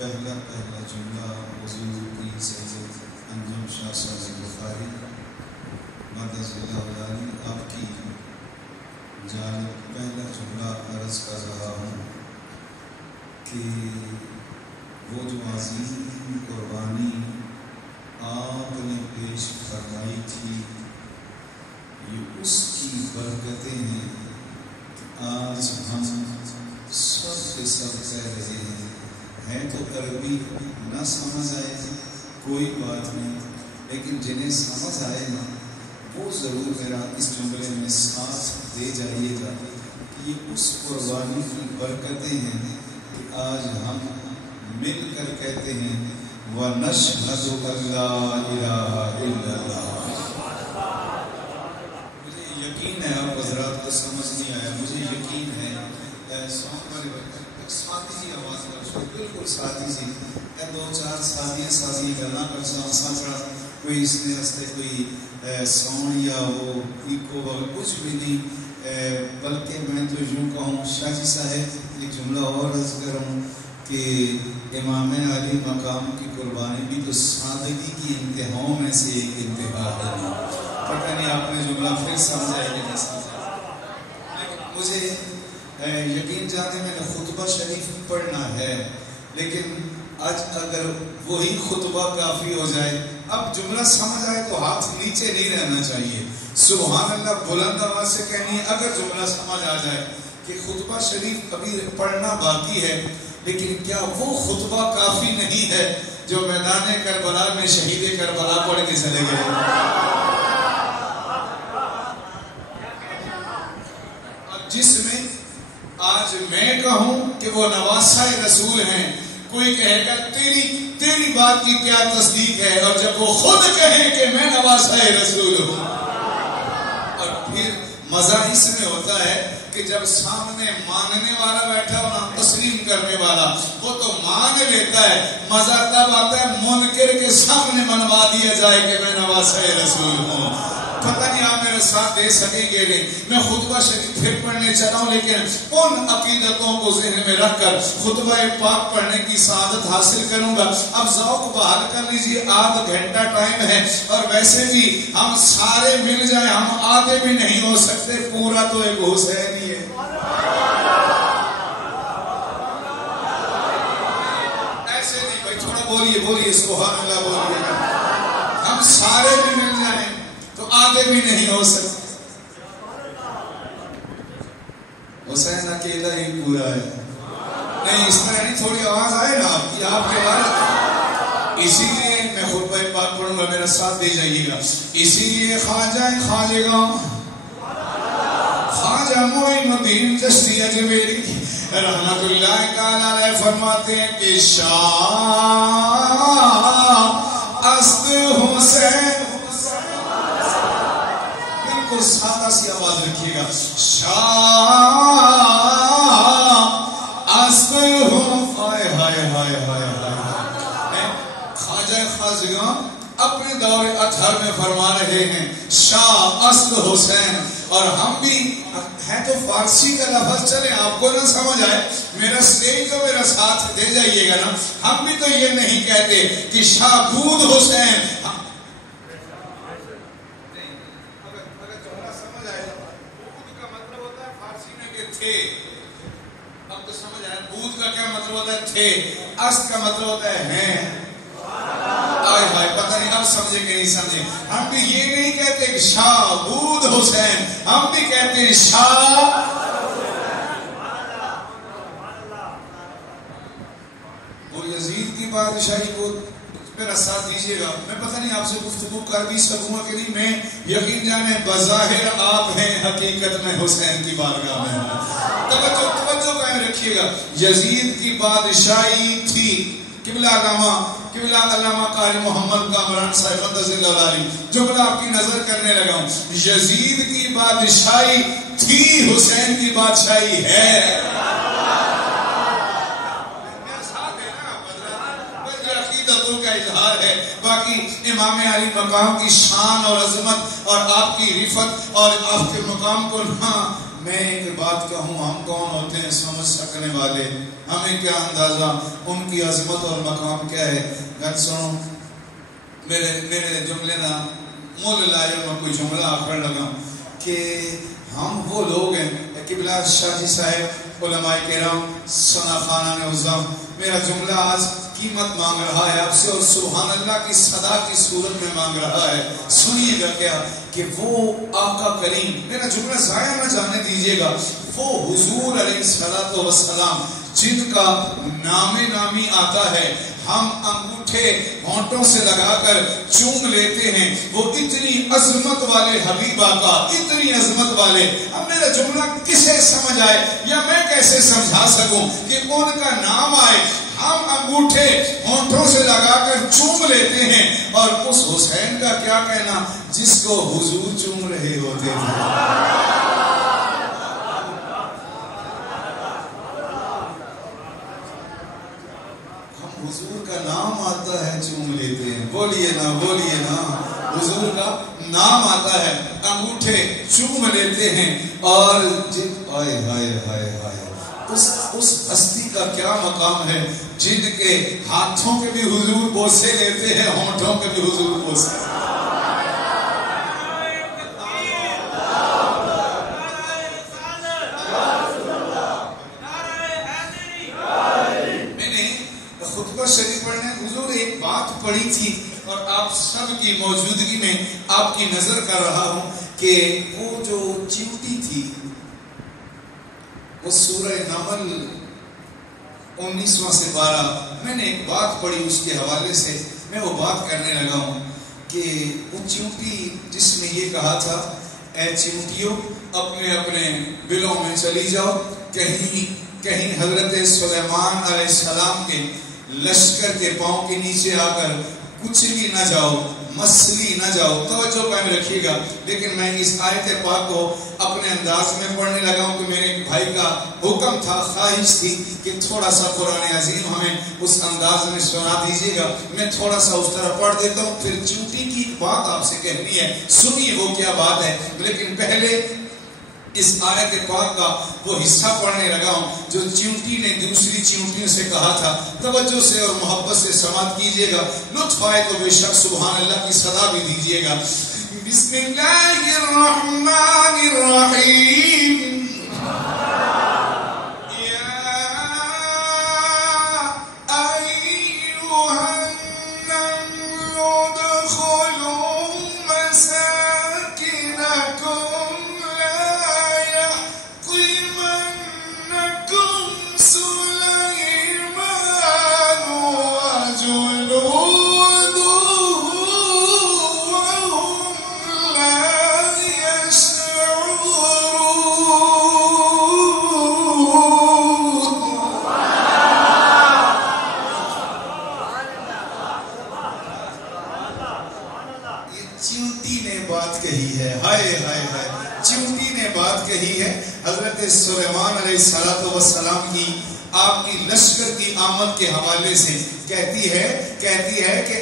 پہلا جملہ حضور کی سید انجم شاہ صاحب بخاری مدث اللہ علی آپ کی جانب پہلا جملہ عرض کر رہا ہوں کہ وہ جو عظیم قربانی آپ نے پیش فرمائی تھی یہ اس کی برکتیں ہیں کہ آج ہم سب کے سب کہہ رہے ہیں تو عربی نہ سمجھ آئے کوئی بات نہیں، لیکن جنہیں سمجھ آئے نا وہ ضرور میرا اس جملے میں ساتھ دے جائیے گا کہ یہ اس قربانی کی برکتیں ہیں کہ آج ہم مل کر کہتے ہیں وَنَشْهَدُ أَن لَا إِلَٰهَ إِلَّا اللَّهُ۔ مجھے یقین ہے آپ حضرات کو سمجھ نہیں آیا، مجھے یقین ہے سونگ والے ساتھی سی آواز کر بالکل ساتھی سی دو چار ساتھی گلا کر سا کوئی اس نے ہستے کوئی ساؤنڈ یا وہ ایکو کچھ بھی نہیں، بلکہ میں تو یوں کہوں شاہ جی صاحب ایک جملہ اور عرض کروں کہ امام علی مقام کی قربانی بھی تو سادگی کی انتہاؤں میں سے ایک انتہا ہے۔ پتہ نہیں آپ نے جملہ پھر سمجھا ہے کہ نہیں سمجھا، لیکن مجھے یقین جانے میں نے خطبہ شریف پڑھنا ہے، لیکن آج اگر وہی خطبہ کافی ہو جائے، اب جملہ سمجھ آئے تو ہاتھ نیچے نہیں رہنا چاہیے، سبحان اللہ بلند آواز سے کہنی ہے اگر جملہ سمجھ آ جائے کہ خطبہ شریف ابھی پڑھنا باقی ہے، لیکن کیا وہ خطبہ کافی نہیں ہے جو میدان کربلا میں شہید کربلا پڑھ کے چلے گئے، جس میں آج میں کہوں کہ وہ نواسہ رسول ہیں، کوئی کہے گا تیری بات کی کیا تصدیق ہے، اور جب وہ خود کہیں کہ میں نواسہ رسول ہوں، اور پھر مزہ اس میں ہوتا ہے کہ جب سامنے ماننے والا بیٹھا ہو نا، تسلیم کرنے والا، وہ تو مان لیتا ہے، مزہ تب آتا ہے منکر کے سامنے منوا دیا جائے کہ میں نواسہ رسول ہوں۔ پتہ نہیں آپ میرے ساتھ دے سکیں گے نہیں، میں خطبہ شریف پھر پڑھنے چلا ہوں، لیکن ان عقیدتوں کو ذہن میں رکھ کر خطبہ پاک پڑھنے کی سعادت حاصل کروں گا۔ اب ذوق بحال کر لیجیے، آدھا گھنٹہ ٹائم ہے، اور ویسے بھی ہم سارے مل جائیں ہم آدھے بھی نہیں ہو سکتے، پورا تو ایک حسین ہی ہے۔ ایسے نہیں بھائی، تھوڑا بولیے سبحان اللہ بولیے، ہم سارے بھی مل جائیں تو آگے بھی نہیں ہو سکتے، حسین اکیلا ہی پورا ہے۔ نہیں اس طرح نہیں، تھوڑی آواز آئے نا آپ کی، آپ کے بارے اسی لیے میں خطبہ پاک پڑھوں گا، میرا ساتھ دے جائیے گا. اسی لیے خواجہ خواجگاں خواجہ معین الدین چشتی اجمیری رحمت اللہ تعالی علیہ فرماتے ہیں کہ شاہ است حسین، بالکل سادہ سی آواز رکھیے گا، شاہ است ہائے ہائے ہائے ہائے ہائے. خواجہ خواجگاں اپنے دور اطہر میں فرما رہے ہیں شاہ است حسین. اور ہم بھی ہے تو فارسی کا لفظ، چلے آپ کو نہ سمجھ آئے میرا سٹیج تو میرا ساتھ دے جائیے گا نا. ہم بھی تو یہ نہیں کہتے کہ شاہ بود حسین. اگر جملہ سمجھ آئے بود کا مطلب ہوتا ہے فارسی میں کہ تھے. اب تو سمجھ آئے بود کا کیا مطلب ہوتا ہے تھے، است کا مطلب ہوتا ہے ہیں. آئے ہائے پتہ نہیں اب سمجھے کہ نہیں سمجھے. ہم بھی یہ نہیں کہتے کہ شاہ بود حسین، ہم بھی کہتے ہیں شاہ. وہ یزید کی بادشاہی کو میرا ساتھ دیجیے گا. میں پتہ نہیں آپ سے گفتگو کر بھی سکوں گا کہ نہیں. میں یقین جانے بظاہر آپ ہیں، حقیقت میں حسین کی بارگاہ میں ہوں. توجہ قائم رکھیے گا. یزید کی بادشاہی تھی. قبلہ علامہ قاری محمد کامران صاحب قدس اللہ علیہ جملہ آپ کی نظر کرنے لگا ہوں. یزید کی بادشاہی تھی، حسین کی بادشاہی ہے. کا اظہار ہے. باقی امام علی مقام کی شان اور عظمت اور آپ کی رفت اور آپ کے مقام کو نہ میں ایک بات کہوں، ہم کون ہوتے ہیں سمجھ سکنے والے؟ ہمیں کیا اندازہ ان کی عظمت اور مقام کیا ہے. گھر سنو میرے جملے نہ مول لائے میں کوئی جملہ آخر لگا کہ ہم وہ لوگ ہیں. قبلہ شاہ جی صاحب، علماء کرام، ثنا خانان عظام، میرا جملہ آج قیمت مانگ رہا ہے آپ سے اور سبحان اللہ کی صدا کی صورت میں مانگ رہا ہے. سنیے گا کیا کہ وہ آقا کریم، میرا جملہ ضائع نہ جانے دیجیے گا، وہ حضور علیہ السلام جن کا نامی آتا ہے، ہم انگوٹھے ہونٹوں سے لگا کر چوم لیتے ہیں. وہ اتنی عظمت والے حبیب آقا، اتنی عظمت والے. اب میرا جملہ کسے سمجھ آئے یا میں کیسے سمجھا سکوں کہ ان کا نام آئے، ہم انگوٹھے ہونٹوں سے لگا کر چوم لیتے ہیں. اور اس حسین کا کیا کہنا جس کو حضور چوم رہے ہوتے تھے. حضور کا نام آتا ہے چوم لیتے ہیں. بولیے نا حضور کا نام آتا ہے انگوٹھے چوم لیتے ہیں. اور ہائے ہائے ہائے ہائے اس ہستی کا کیا مقام ہے جن کے ہاتھوں کے بھی حضور بوسے لیتے ہیں، ہونٹوں کے بھی حضور بوسے. شریف پڑھنے حضور ایک بات پڑھی تھی اور آپ سب کی موجودگی میں آپ کی نظر کر رہا ہوں کہ وہ جو چیوٹی تھی وہ سورہ نمل 19واں سے 12 میں نے ایک بات پڑھی، اس کے حوالے سے میں وہ بات کرنے لگا ہوں کہ وہ چیوٹی جس میں یہ کہا تھا اے چیوٹیوں اپنے اپنے بلوں میں چلی جاؤ، کہیں حضرت سلیمان علیہ السلام کے لشکر کے پاؤں کے نیچے آ کر کچلی نہ جاؤ، مسلی نہ جاؤ. توجہ قائم رکھیے گا. لیکن میں اس آیت پاک کو اپنے انداز میں پڑھنے لگا ہوں کہ میرے بھائی کا حکم تھا، خواہش تھی کہ تھوڑا سا قرآن عظیم ہمیں اس انداز میں سنا دیجیے گا. میں تھوڑا سا اس طرح پڑھ دیتا ہوں، پھر چیوٹی کی بات آپ سے کہنی ہے، سنیے وہ کیا بات ہے. لیکن پہلے اس آیت پاک کا وہ حصہ پڑھنے لگا ہوں جو چیونٹی نے دوسری چیونٹیوں سے کہا تھا. توجہ سے اور محبت سے سماعت کیجئے گا. لطف آئے تو بے شک سبحان اللہ کی صدا بھی دیجئے گا. بسم اللہ الرحمن الرحیم. بات کہی ہے، ہائے ہائے ہائے، چیونٹی نے بات کہی ہے حضرت سلیمان علیہ السلام کی، آپ کی لشکر کی آمد کے حوالے سے کہتی ہے کہ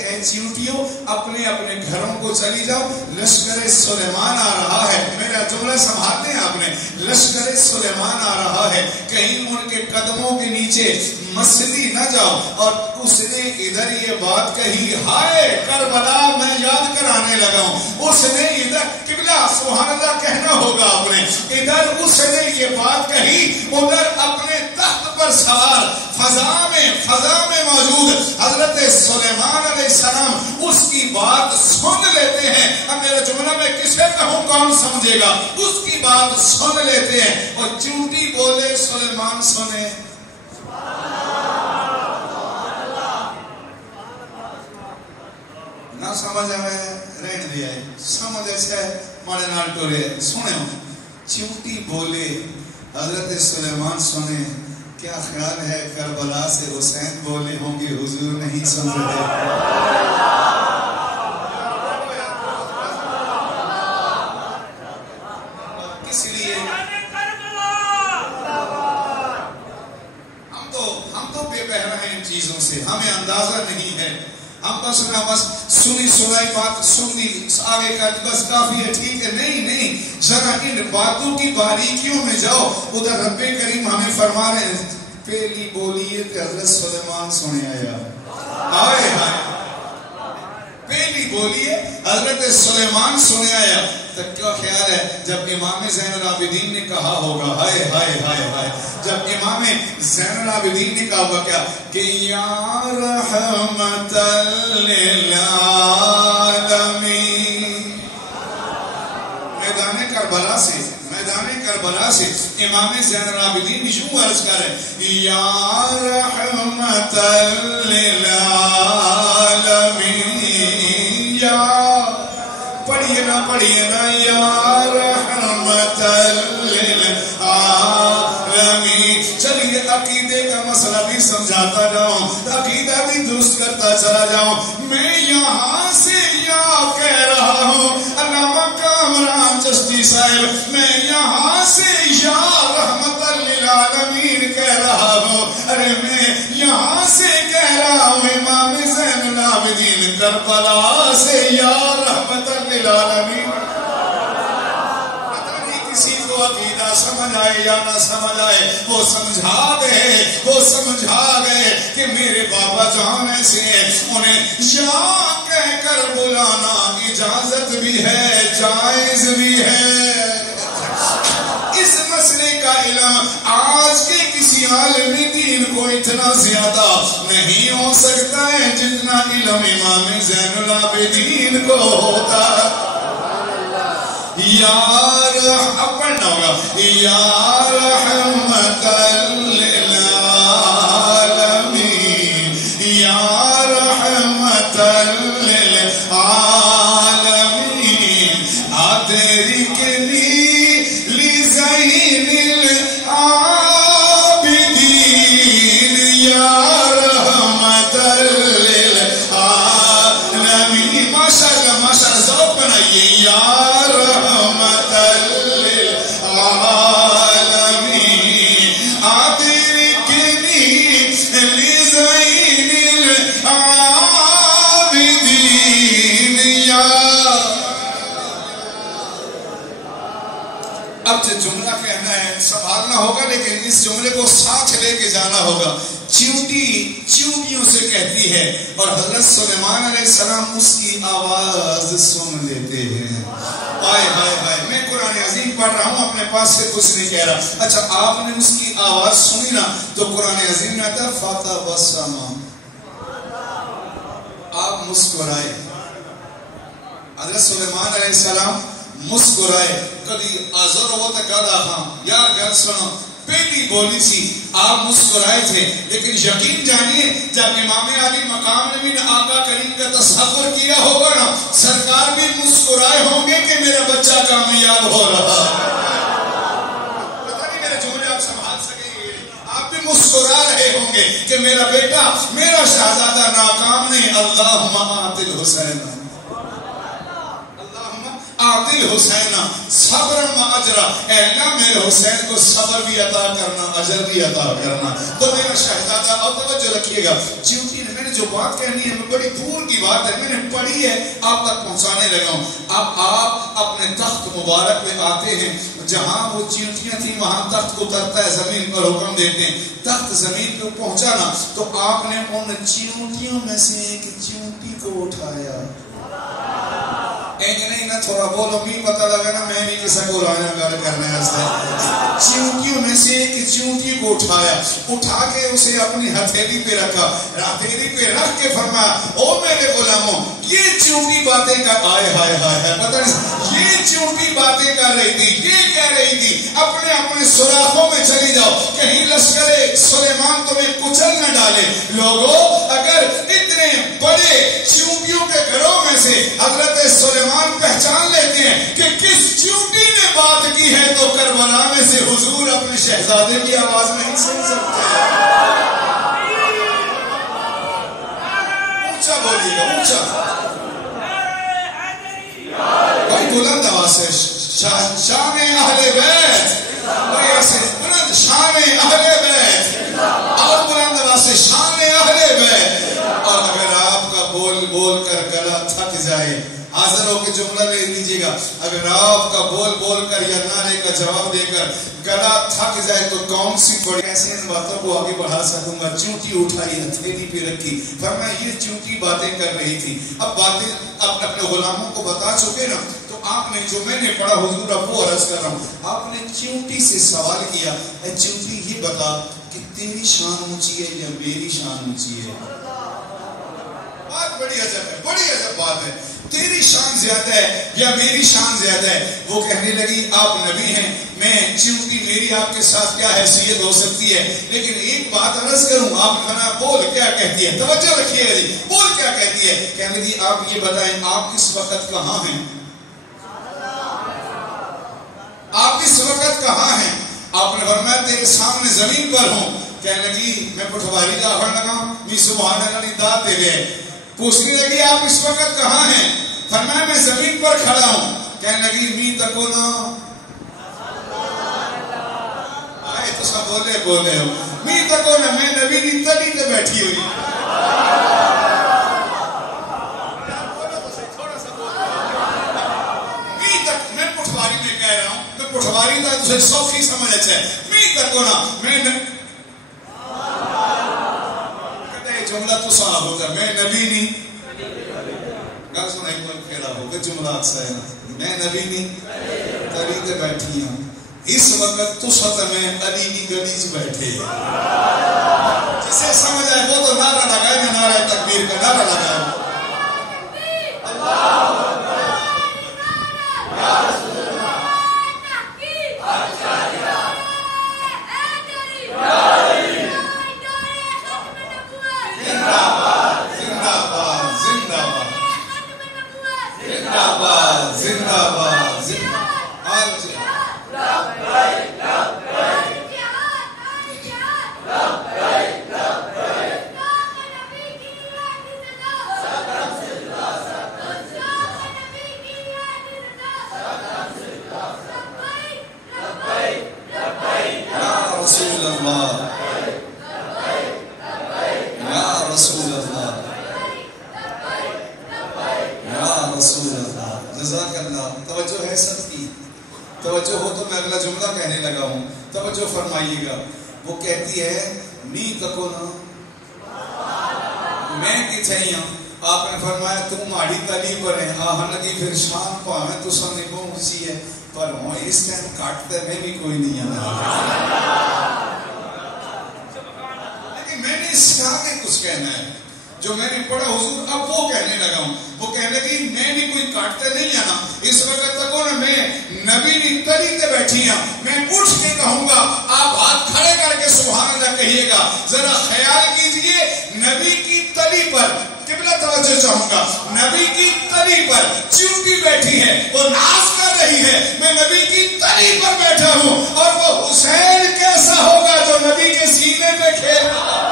اے چیونٹیوں اپنے اپنے گھروں کو چلی جاؤ، لشکر سلیمان آ رہا ہے۔ میرا جملہ سنبھالتے ہیں آپ نے، لشکر سلیمان آ رہا ہے، کہیں ان کے قدموں کے نیچے مسلی نہ جاؤ۔ اور اس نے ادھر یہ بات کہی، ہائے کربلا میں یاد کرانے لگا ہوں، اس نے ادھر قبلہ سبحان اللہ کہنا ہوگا آپ نے، ادھر اس نے یہ بات کہی، ادھر اپنے تخت پر سوار فضا میں موجود حضرت سلیمان علیہ السلام اس کی بات سن لیتے ہیں۔ اب میرا جملہ میں کسے کہوں کون سمجھے گا؟ اس کی بات سن لیتے ہیں اور چونٹی بولے سلیمان سنے، نہ سمجھ آئے رہن دیا ہے، سمجھ ایسا ہے مارے نال ٹورے سنے ہوں۔ چونٹی بولے حضرت سلیمان سنے، کیا خیال ہے کربلا سے حسین بولے ہوں گے حضور نہیں سن رہے؟ اس لیے ہم تو بے بہرا ہیں ان چیزوں سے، ہمیں اندازہ نہیں ہے، ہم بس سنی بات سنی آگے کا بس کافی ہے، ٹھیک ہے، نہیں ذرا ان باتوں کی باریکیوں میں جاؤ۔ ادھر رب کریم ہمیں فرما رہے ہیں، پہلی بولیے کہ حضرت سلیمان سنے آیا، آئے ہائے، پہلی بولیے حضرت سلیمان سنے آیا۔ تب کیا خیال ہے جب امام زین العابدین نے کہا ہوگا، ہائے ہائے ہائے ہائے، جب امام زین العابدین نے کہا ہوگا کیا کہ یا رحمت للعالمین، میدان کربلا سے امام زین العابدین یوں عرض کر رہے، یا رحمت للعالمین، یا پڑھیے نا یا رحمت للعالمین۔ چلیے عقیدے کا مسئلہ بھی سمجھاتا جاؤں، عقیدہ بھی درست کرتا چلا جاؤں۔ میں یہاں سے یا کہہ رہا ہوں، علامہ کامران چشتی صاحب، میں یہاں سے یا رحمت للعالمین کہہ رہا ہوں، ارے میں یہاں سے کہہ رہا ہوں امام زین العابدین کربلا سے یا رحمت للعالمین۔ پتہ نہیں کسی کو عقیدہ سمجھ آئے یا نہ سمجھ آئے، وہ سمجھا گئے کہ میرے بابا جان ایسے ہیں، انہیں یا کہہ کر بلانا اجازت بھی ہے، جائز بھی ہے۔ اس مسئلے کا علم آج کے کسی عالم دین کو اتنا زیادہ نہیں ہو سکتا ہے جتنا علم امام زین العابدین کو ہوتا۔ یار اب پڑھنا ہوگا، یا رحمت للعالمین، یا رحمت للعالمین، آتری کے لی زین العابدین، یا رحمت للعالمین۔ ماشاءاللہ ماشاءاللہ ذوق بنائیے، یا رحمت للعالمین، آتری کے لی زین العابدین، یا۔ اب جو جملہ کہنا ہے سنبھالنا ہوگا، لیکن اس جملے کو ساتھ لے کے جانا ہوگا۔ چیونٹیوں سے کہتی ہے اور حضرت سلیمان علیہ السلام اس کی آواز سن لیتے ہیں۔ آئے ہائے ہائے، میں قرآن عظیم پڑھ رہا ہوں، اپنے پاس سے کچھ نہیں کہہ رہا۔ اچھا آپ نے اس کی آواز سنی نا تو قرآن عظیم میں آتا ہے فتبسم، آپ مسکرائے۔ حضرت سلیمان علیہ السلام مسکرائے۔ کبھی آزر ہو تو کہا تھا یار گھر سنو، پہلی بولی تھی آپ مسکرائے تھے، لیکن یقین جانیے جب امام علی مقام نبی نے آقا کریم کا تصور کیا ہوگا نا، سرکار بھی مسکرائے ہوں گے کہ میرا بچہ کامیاب ہو رہا۔ پتہ نہیں میرے جملے آپ سنبھال سکیں گے، آپ بھی مسکرا رہے ہوں گے کہ میرا بیٹا، میرا شہزادہ ناکام نہیں، اللہم آت الحسین، الحسین صبر و اجرا، اے اللہ میرے حسین کو صبر بھی عطا کرنا، اجر بھی عطا کرنا۔ تو میرا شہزادہ، اور توجہ رکھیے گا، چیونٹی نے، میں نے جو بات کہنی ہے بڑی دور کی بات ہے، میں نے پڑھی ہے آپ تک پہنچانے لگا ہوں۔ اب آپ اپنے تخت مبارک پہ آتے ہیں، جہاں وہ چیونٹیاں تھیں وہاں تخت اترتا ہے، زمین پر حکم دیتے ہیں، تخت زمین پہ پہنچانا، تو آپ نے ان چیونٹیوں میں سے ایک چیونٹی کو اٹھایا۔ نہیں نہ تھوڑا بولو، بھی پتہ لگا نا میں بھی کسی کو رانا گل کرنے واسطے۔ چیونٹیوں میں سے ایک چیونٹی کو اٹھایا، اٹھا کے اسے اپنی ہتھیلی پہ رکھا، ہتھیلی پہ رکھ کے فرمایا او میرے غلاموں، یہ چیونٹی باتیں کر، آئے ہائے ہائے، پتہ نہیں یہ چیونٹی باتیں کر رہی تھی، یہ کہہ رہی تھی اپنے اپنے سوراخوں میں چلی جاؤ، کہیں لشکر سلیمان تمہیں کچل نہ ڈالے۔ لوگوں، اگر اتنے بڑے چیونٹیوں کے گھروں میں سے حضرت سلیمان پہچان لیتے ہیں کہ کس چیونٹی نے بات کی ہے، تو کربلا میں سے حضور اپنے شہزادے کی آواز نہیں سن سکتے۔ اونچا بولیے گا، اونچا بھائی، بلند آواز سے، شان اہل بیت، بھائی ایسے بلند، شان اہل بیت، اور بلند آواز سے شان اہل بیت۔ اور اگر آپ کا بول بول کر گلا تھک جائے، حاضر ہو کے جملہ لے لیجیے گا، اگر آپ کا بول بول کر یا نعرے کا جواب دے کر گلا تھک جائے تو کون سی بڑی ایسی ان باتوں کو آگے بڑھا سکوں گا۔ چونٹی اٹھائی، ہتھیلی پہ رکھی، فرمایا یہ چونٹی باتیں کر رہی تھی۔ اب باتیں اب اپنے غلاموں کو بتا چکے نا، تو آپ نے جو میں نے پڑھا حضور اب وہ عرض کر رہا ہوں، آپ نے چونٹی سے سوال کیا، اے چونٹی یہ بتا کہ تیری شان اونچی ہے یا میری شان اونچی ہے؟ بات بڑی عجب ہے، بڑی عجب بات ہے، تیری شان زیادہ ہے یا میری شان زیادہ ہے؟ وہ کہنے لگی آپ نبی ہیں، میں چونٹی، میری آپ کے ساتھ کیا حیثیت ہو سکتی ہے، لیکن ایک بات عرض کروں، آپ نے کہا بول کیا کہتی ہے، توجہ رکھیے گا جی، بول کیا کہتی ہے؟ کہنے لگی آپ یہ بتائیں آپ اس وقت کہاں ہیں؟ آپ اس وقت کہاں ہیں؟ آپ نے فرمایا تیرے سامنے زمین پر ہوں۔ کہنے لگی میں پٹھواری کا آہر لگا می سبحان اللہ داد دے گئے۔ پوچھنے لگی آپ اس وقت کہاں ہیں؟ فرمایا میں زمین پر کھڑا ہوں۔ کہنے لگی می تکو نا، آئے تو سب بولے بولے ہو، می تکو نا، میں نبی کی تلی پہ بیٹھی ہوئی۔ پٹھواری کا تجھے سوکھی سمجھ اچھا ہے، می تکو نا، میں کہتے ہیں جملہ تو صاف ہوتا ہے، میں نبی نہیں، گل سنا ایک بار پھیرا ہو کہ جملہ اکثر ہے نا، میں نبی نہیں، تلی تے بیٹھی ہوں، اس وقت تو ساتھ میں علی کی گلی سے بیٹھے، جسے سمجھ آئے وہ تو نعرہ لگائے نا، نعرہ تکبیر کا نعرہ لگائے، اللہ توجہ ہو تو میں اگلا جملہ کہنے لگا ہوں، توجہ فرمائیے گا۔ وہ کہتی ہے نی تکو نا، میں کتھے ہوں؟ آپ نے فرمایا تم ماڑی تلی پر ہے، آہن لگی پھر شام پاویں تو سن نکو اونچی ہے، پر ہوں اس ٹائم کاٹتے میں بھی کوئی نہیں آنا، لیکن میں نے اس کا آگے کچھ کہنا ہے جو میں نے پڑھا حضور اب وہ کہنے لگا ہوں۔ وہ کہنے لگی میں بھی کوئی کاٹتے نہیں آنا، اس وقت تک نا میں نبی نے تلی تے بیٹھی ہوں، میں اٹھ کے کہوں گا، آپ ہاتھ کھڑے کر کے سبحان اللہ کہیے گا، ذرا خیال کیجئے نبی کی تلی پر، قبلہ توجہ چاہوں گا، نبی کی تلی پر چونٹی بیٹھی ہے، وہ ناز کر رہی ہے، میں نبی کی تلی پر بیٹھا ہوں، اور وہ حسین کیسا ہوگا جو نبی کے سینے پہ کھیل رہا ہے۔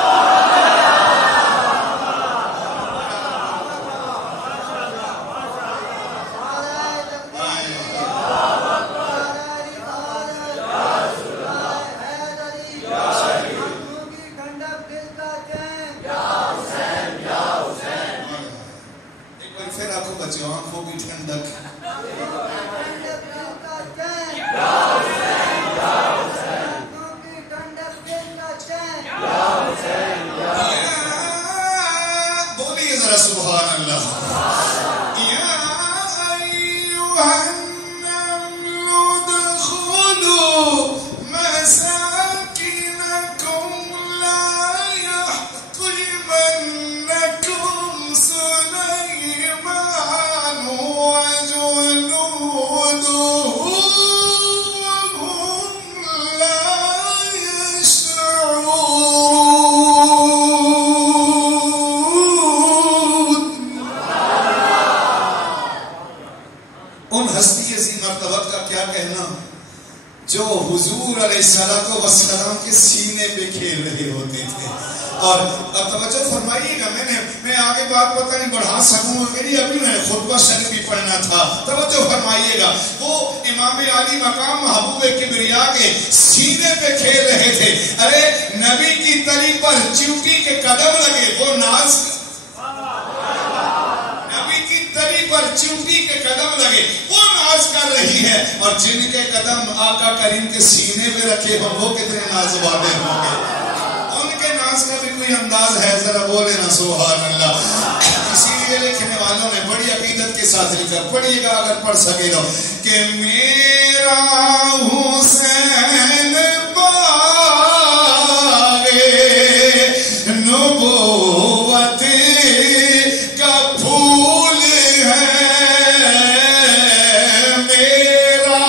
عظیم مرتبت کا کیا کہنا، جو حضور علیہ السلام کے سینے پہ کھیل رہے ہوتے تھے. اور توجہ فرمائیے گا، میں آگے بات پتہ نہیں بڑھا سکوں گا کہ نہیں، ابھی میں نے خطبہ شریف بھی پڑھنا تھا. توجہ فرمائیے گا، وہ امام علی مقام محبوب کبریا کے سینے پہ کھیل رہے تھے. ارے نبی کی تلی پر چیونٹی کے قدم لگے، وہ ناز، نبی کی تلی پر چیونٹی کے قدم لگے، وہ ناز کر رہی ہے. اور جن کے قدم آقا کریم کے سینے پہ رکھے ہوں وہ کتنے ناز والے ہوں گے. ان کے ناز کا بھی کوئی انداز ہے، ذرا بولے نا سبحان اللہ. اسی لیے لکھنے والوں نے بڑی عقیدت کے ساتھ لکھا، پڑھیے گا اگر پڑھ سکے تو، کہ میرا حسین باغے نبوت کا پھول ہے، میرا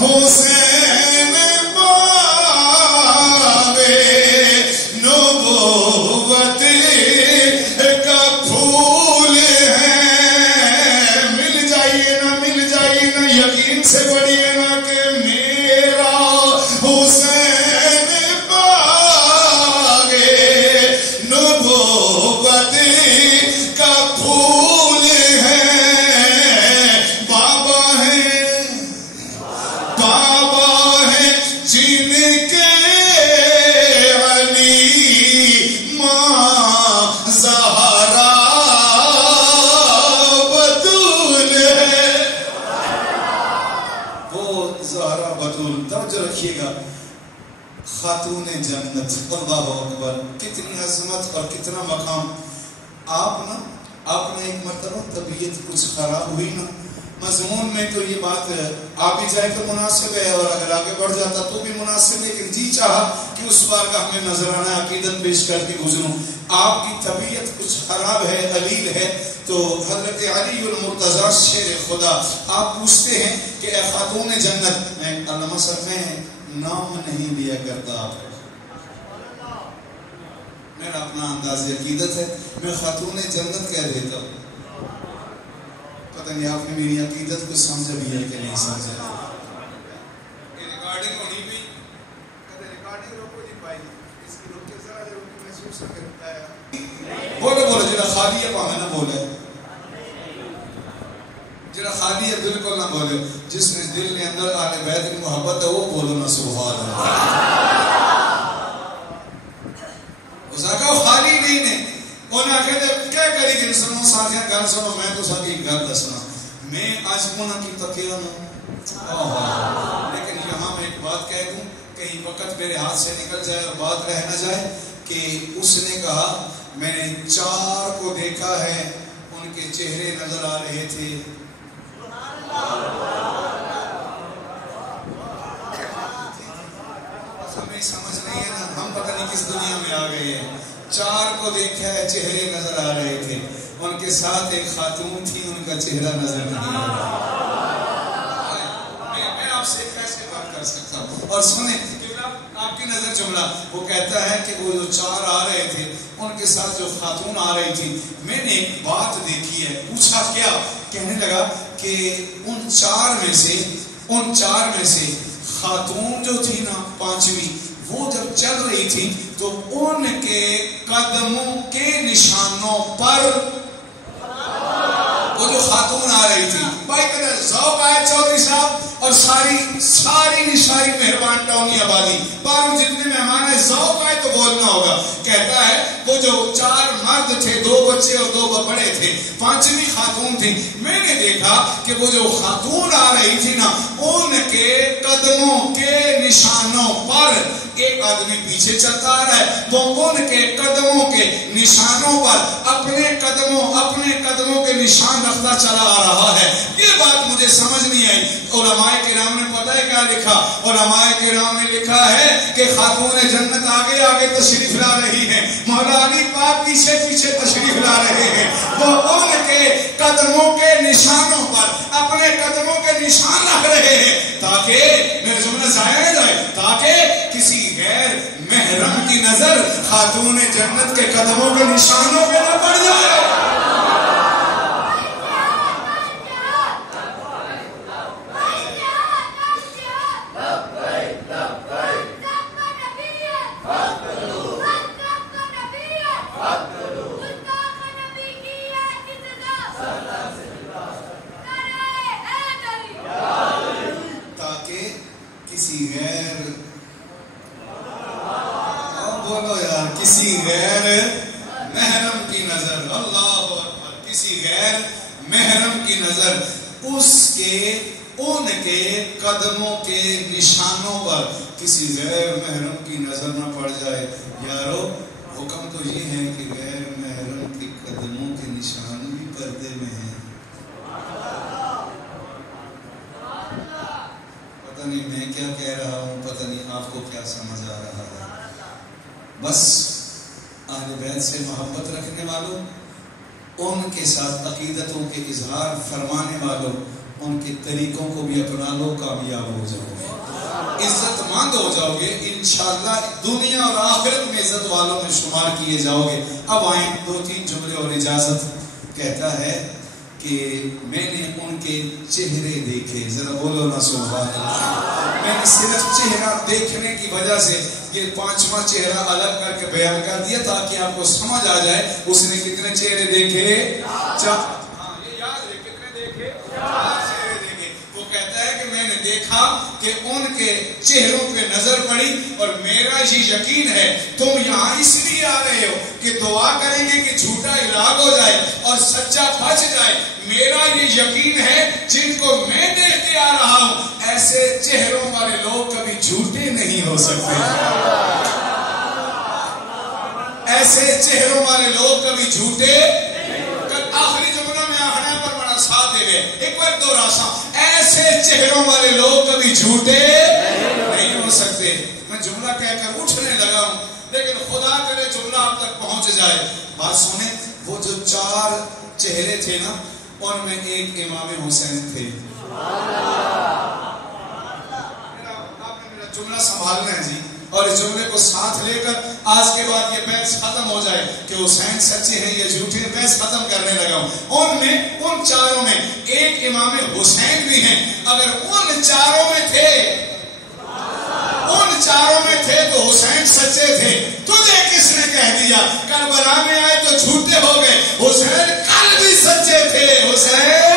حسین باغے نبوت کا پھول ہے. مل جائیے نا یقین سے پڑھیے نا کہ میرا حسین باغے نبوت کا پھول ہے. بابا ہے جن کے علی ماں زہرا بطول ہے. وہ زہرا بطول. توجہ رکھیے گا، خاتون جنت، اللہ اکبر، کتنی عظمت اور کتنا مقام. آپ نے ایک مرتبہ طبیعت کچھ خراب ہوئی نا، مضمون میں تو یہ بات آ بھی جائے تو مناسب ہے، اور اگر آگے بڑھ جاتا تو بھی مناسب ہے، لیکن جی چاہا کہ اس بارگاہ میں نظرانہ عقیدت پیش کر کے گزروں. آپ کی طبیعت کچھ خراب ہے، علیل ہے، تو حضرت علی المرتضیٰ شیر خدا آپ پوچھتے ہیں کہ اے خاتون جنت، میں علامہ صاحب میں نام نہیں لیا کرتا آپ کو، میرا اپنا انداز عقیدت ہے، میں خاتون جنت کہہ دیتا ہوں. پتہ نہیں آپ نے میری عقیدت کو سمجھا بھی ہے کہ نہیں سمجھا. یہ ریکارڈنگ ہونی بھی، کہتے ریکارڈنگ روکو جی بھائی، اس کی روک کے ذرا محسوس کرتا ہے. بولو جرا خالی ہے پاہمیں نہ بولے، جرا خالی ہے بالکل نہ بولے. جس نے دل کے اندر آل بیت کی محبت ہے وہ بولو نا سبحان اللہ. وہ خالی نہیں نے انہاں کہتے کیا کری کہ سنو ساتھیاں گل سنو، میں تو ساتھی گل دسنا، میں آج انہاں کی تقیہ ہوں. لیکن یہاں میں ایک بات کہہ دوں، کہیں وقت میرے ہاتھ سے نکل جائے اور بات رہ نہ جائے، کہ اس نے کہا میں نے 4 کو دیکھا ہے، ان کے چہرے نظر آ رہے تھے. ہمیں سمجھ نہیں ہے نا، ہم پتہ نہیں کس دنیا میں آ گئے ہیں. 4 کو دیکھا ہے، چہرے نظر آ رہے تھے، ان کے ساتھ ایک خاتون تھی، ان کا چہرہ نظر نہیں آ رہا. میں آپ سے کیسے بات کر سکتا ہوں؟ اور سنیں آپ کی نظر جملہ، وہ کہتا ہے کہ وہ جو 4 آ رہے تھے، ان کے ساتھ جو خاتون آ رہی تھی، میں نے ایک بات دیکھی ہے. پوچھا کیا؟ کہنے لگا کہ ان 4 میں سے خاتون جو تھی نا 5ویں، وہ جب چل رہی تھی تو ان کے قدموں کے نشانوں پر وہ جو خاتون آ رہی تھی، بھائی کہتے ذوق آئے چودھری صاحب اور ساری مہربان ٹاؤنی آبادی باہر جتنے مہمان ہیں، ذوق آئے تو بولنا ہوگا. کہتا ہے وہ جو 4 مرد تھے، 2 بچے اور 2 بڑے تھے، 5ویں خاتون تھی. میں نے دیکھا کہ وہ جو خاتون آ رہی تھی نا، ان کے قدموں کے نشانوں پر ایک آدمی پیچھے چلتا آ رہا ہے، وہ ان کے قدموں کے نشانوں پر اپنے قدموں کے نشان رکھتا چلا آ رہا ہے. یہ بات مجھے سمجھ نہیں آئی. علماء کرام نے پتہ ہے کیا لکھا؟ علماء کرام نے لکھا ہے کہ خاتون جنت آگے تشریف لا رہی ہیں، مولا علی پاک پیچھے تشریف لا رہے ہیں. وہ ان کے قدموں کے نشانوں پر اپنے قدموں کے نشان رکھ رہے ہیں، تاکہ میرا جملہ ضائع نہ جائے، تاکہ کسی غیر محرم کی نظر خاتون جنت کے قدموں کے نشانوں پہ نہ پڑ جائے. کسی غیر بولو یار کسی غیر محرم کی نظر، اللہ اکبر، کسی غیر محرم کی نظر اس کے ان کے قدموں کے نشانوں پر کسی غیر محرم کی نظر نہ پڑ جائے۔ یارو حکم تو یہ ہے کہ غیر محرم کے قدموں کے نشان بھی پردے میں ہیں۔ پتہ نہیں میں کیا کہہ رہا ہوں، پتہ نہیں آپ کو کیا سمجھ آ رہا ہے۔ بس اہل بیت سے محبت رکھنے والوں، ان کے ساتھ عقیدتوں کے اظہار فرمانے والوں، ان کے طریقوں کو بھی اپنا لو، کامیاب ہو جاؤ گے، عزت مند ہو جاؤ گے، انشاءاللہ دنیا اور آخرت میں عزت والوں میں شمار کیے جاؤ گے۔ اب آئیں 2-3 جملے اور اجازت۔ کہتا ہے کہ میں نے ان کے چہرے دیکھے، ذرا بولو نا سبحان اللہ۔ میں نے صرف چہرہ دیکھنے کی وجہ سے یہ 5واں چہرہ الگ کر کے بیان کر دیا تاکہ آپ کو سمجھ آ جائے اس نے کتنے چہرے دیکھے، 4۔ ہاں یہ یاد ہے، کتنے دیکھے، 4 چہرے دیکھے۔ وہ کہتا ہے کہ میں نے دیکھا کہ ان کے چہروں پہ نظر پڑی اور میرا یہ یقین ہے تم یہاں اس لیے آ رہے ہو کہ دعا کریں گے کہ جھوٹا ہلاک ہو جائے اور سچا بچ جائے۔ میرا یہ یقین ہے جن کو میں دیکھتے آ رہا ہوں ایسے چہروں والے لوگ کبھی جھوٹے نہیں ہو سکتے، ایسے چہروں والے لوگ کبھی جھوٹے۔ آخری جملہ میں آخرے پر بڑا ساتھ دے گئے، ایک بار دوہرا سا، ایسے چہروں والے لوگ کبھی جھوٹے نہیں ہو سکتے۔ میں جملہ کہہ کر اٹھنے لگا ہوں لیکن خدا کرے جملہ آپ تک پہنچ جائے۔ بات سنیں، وہ جو 4 چہرے تھے نا ان میں ایک امام حسین تھے۔ آپ نے میرا جملہ سنبھالنا ہے جی، اور اس جملے کو ساتھ لے کر آج کے بعد یہ بحث ختم ہو جائے کہ حسین سچے ہیں یا جھوٹے، بحث ختم کرنے لگا ہوں۔ ان 4 میں ایک امام حسین بھی ہیں۔ اگر ان 4 میں تھے، ان 4 میں تھے تو حسین سچے تھے۔ تجھے کس نے کہہ دیا کربلا میں آئے تو جھوٹے ہو گئے؟ حسین کل بھی سچے تھے، حسین